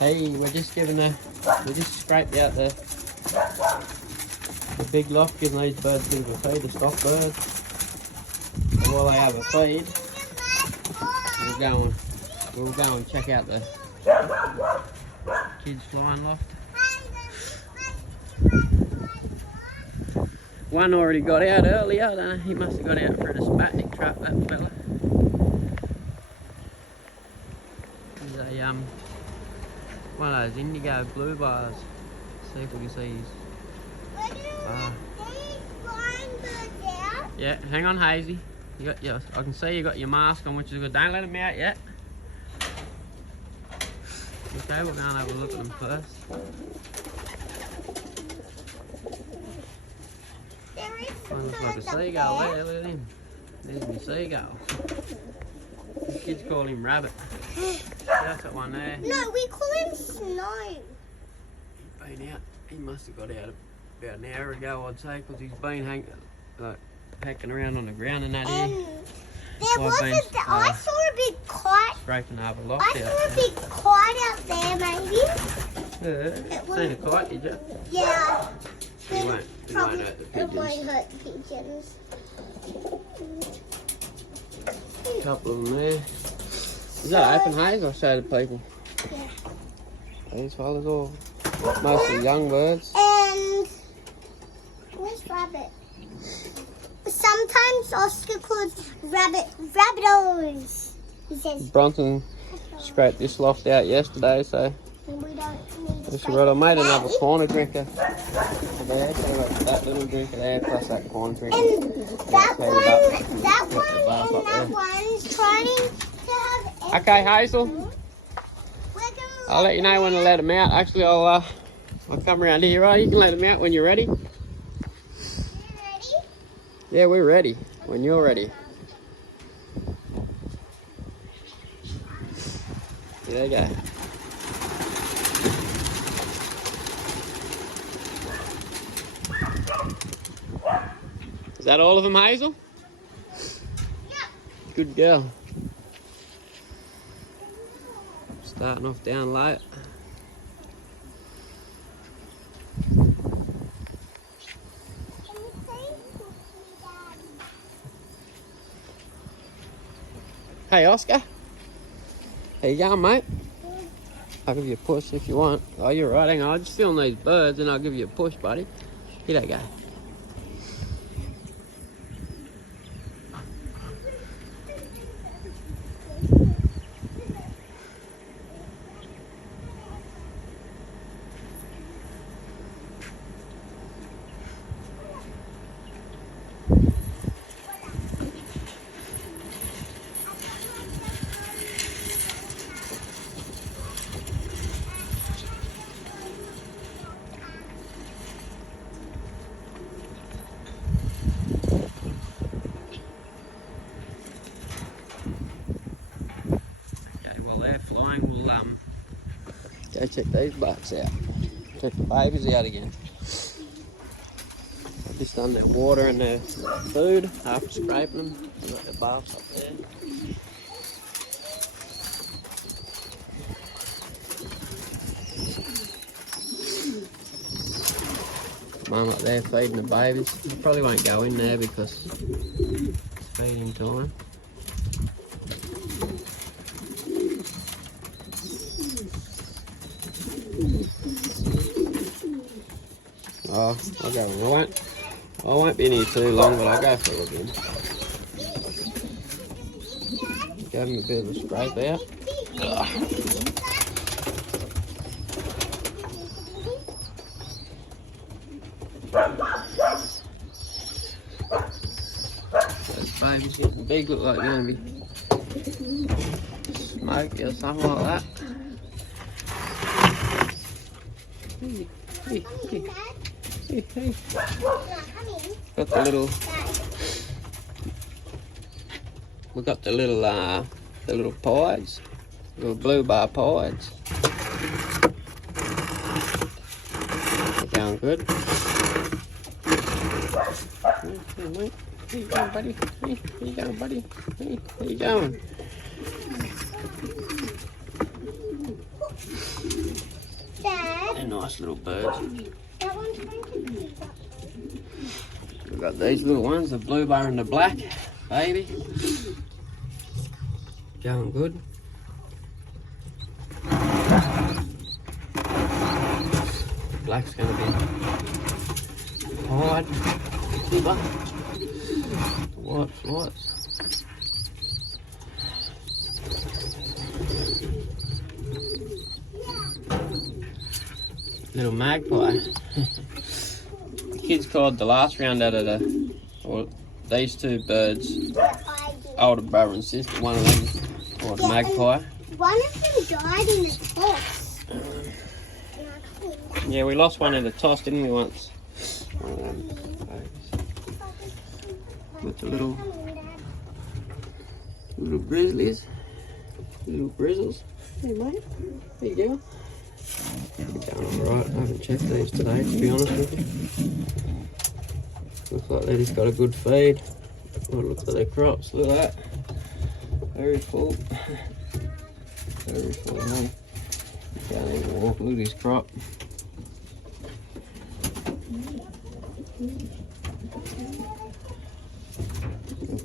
Hey, we just scraped out the big loft, giving these birds a bit of a feed, the stock birds. And while they have a feed, we'll go and check out the kids' flying loft. One already got out earlier. I don't know, he must have got out for the spatnik trap, that fella. He's a one of those indigo blue bars. See if we can see his bar. Yeah, hang on, Hazy. You got your, I can see you got your mask on, which is good. Don't let him out yet. Okay, we'll go and have a look at them first. One looks like a seagull there, look at him. There's my seagull. The kids call him Rabbit. That's that one there. No, we call him Snow. He's been out, he must have got out about an hour ago, I'd say, because he's been hacking around on the ground and that here. I saw a big kite. Scraping over loft I saw a big kite out there, maybe. Yeah, seen a kite, did you? Yeah. It won't hurt the It pigeons. won't hurt the pigeons. A couple of them there. Is that open, Haze? I'll show the people. Yeah. These fellas all mostly young birds. And where's Rabbit? Sometimes Oscar calls Rabbit Rabbitos. He says Bronson scraped this loft out yesterday, so we don't need to this is right. I made another corner drinker there, so we've got that little drinker there plus that corn drinker. And that Yeah, one, clean that Put the one, bath and up that there. one's trying to have. Okay, Hazel, We're gonna I'll let you know when to let them out. Actually, I'll come around here, right? You can let them out when you're ready. You ready? Yeah, we're ready when you're ready. There you go. Is that all of them, Hazel? Yeah. Good girl. Starting off down low. Hey, Oscar. How you going, mate? I'll give you a push if you want. Oh, you're right. Hang on. I'll just film these birds and I'll give you a push, buddy. Here they go. They're flying, we'll go check these bucks out. Check the babies out again. I've just done their water and their food after scraping them. I've got their baths up there. Mum up there feeding the babies. I probably won't go in there because it's feeding time. Oh, I'll go. I won't be in here too long, but I'll go for a look in. Give him a bit of a scrape out. Those babies getting big, look like they're going to be smoky or something like that. Hey. Got the little. We got the little pies, little blue bar pies. They're going good. Where you going, buddy? Hey, where you going, buddy? Hey, where you going? Nice little birds. That one's going to be. We've got these little ones, the blue bar and the black baby. Going good. Black's going to be hard. Silver. White. Little magpie. The kids called the last round out of these two birds, older brother and sister, one of them called magpie. One of them died in the toss. Yeah, we lost one in the toss, didn't we, once? With the little grizzlies, little grizzles. Hey mate, there you go. Going alright. I haven't checked these today, to be honest with you. Looks like they just got a good feed. Oh, look at their crops, look at that. Very full. Very full, man. Can't even walk, look at his crop.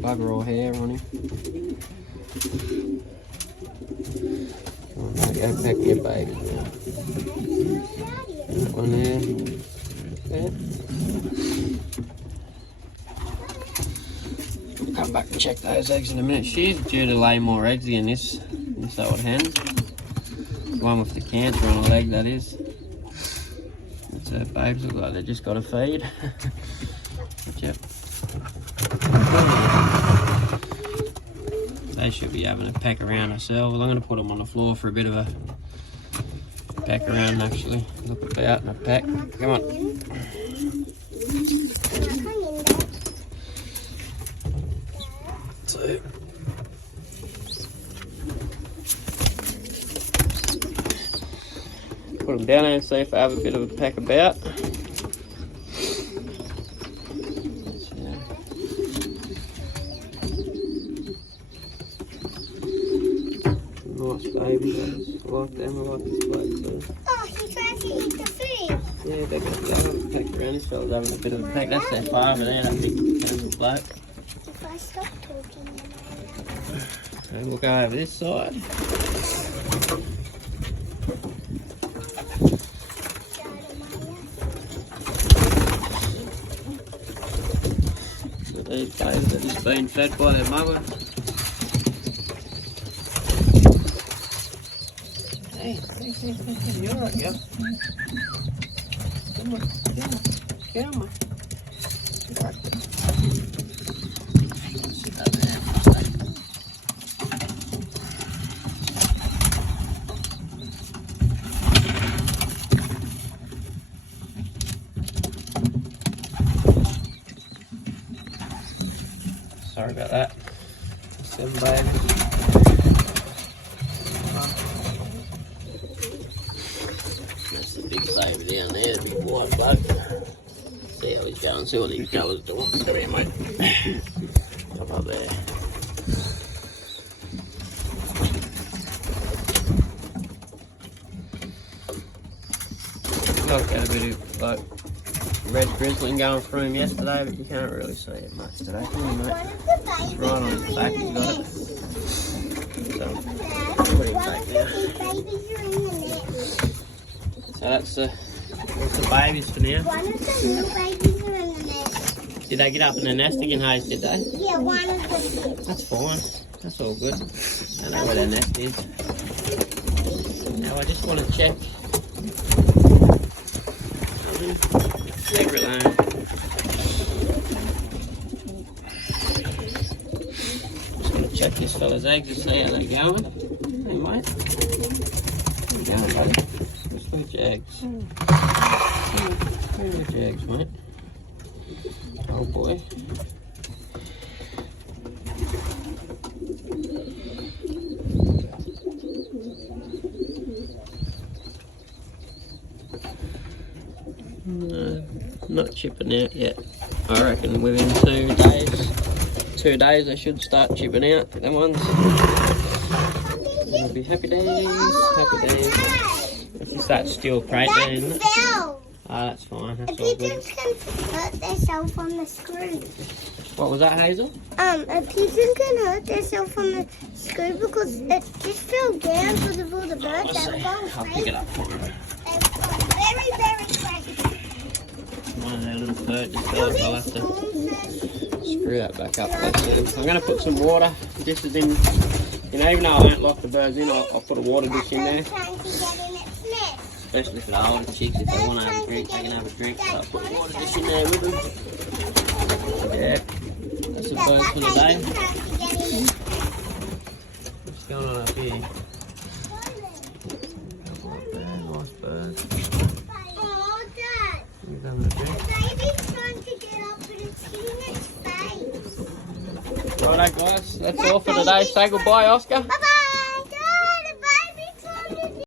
Bugger all hair on him. Oh, no, go pack your babies now. That one there. Yeah. Come back and check those eggs in a minute. She's due to lay more eggs than this old hen. The one with the cancer on her leg, that is. That's her babes. Look like they just got a feed. But yep. They should be having a peck around themselves. I'm going to put them on the floor for a bit of a peck around, actually. Look about in a peck. Come on. So, put them down there and see if they have a bit of a peck about. Nice baby guys. I like them, I like this bloke too. Oh, he tried to eat the food. Yeah, they're going to have a peck around. This fella's having a bit of a peck. That's their father there, that big council bloke. If I stop talking, And we'll go over this side. So these babies are just being fed by their mother. Hey, you're right, yep. Come on, come on. Sorry about that. 7 babies. That's the big baby down there, the big white bug. See how he's going, see what these colours doing. Come here, mate. Come up there. I've got a bit of like red grizzling going through him yesterday, but you can't really see it much today, can you, mate? It's right on his back, he's got it. So, put him back now. So that's the babies for now. one of the little babies are in the nest. Did they get up in the nest again, Hayes, did they? Yeah, one of them. That's fine. That's all good. I know where their nest is. Now I just want to check. Leave it alone. Just going to check this fella's eggs and see how they're going. Hey, mate. How you going, buddy? Just leave your eggs. Leave your eggs, mate. Oh, boy. No, not chipping out yet. I reckon within 2 days they should start chipping out, them ones. It'll be happy days, happy days. It's just that steel crate there, isn't That it? fell. Ah, that's fine. The That's all good. pigeons can hurt themselves on the screw. What was that, Hazel? A pigeon can hurt themselves on the screw because it just fell down because of all the birds that were going I'll pick crazy. it up for you. They were going very, very crazy. One of their little bird just fell off. I'll have to screw that back up. I'm going to put some water dishes in. You know, even though I don't lock the birds in, I'll put a water dish in there. Trying to get in its nest. Especially for the older chicks, if they want to have a drink, they can have a drink. So I'll put a water dish in there with them. Yeah, that's the birds for the day. What's going on up here? Nice bird. Oh, Dad. You've done the drink. Baby's trying to get up, but it's hitting its face. Righto, guys, that's all for today. Say goodbye, Oscar. Bye-bye.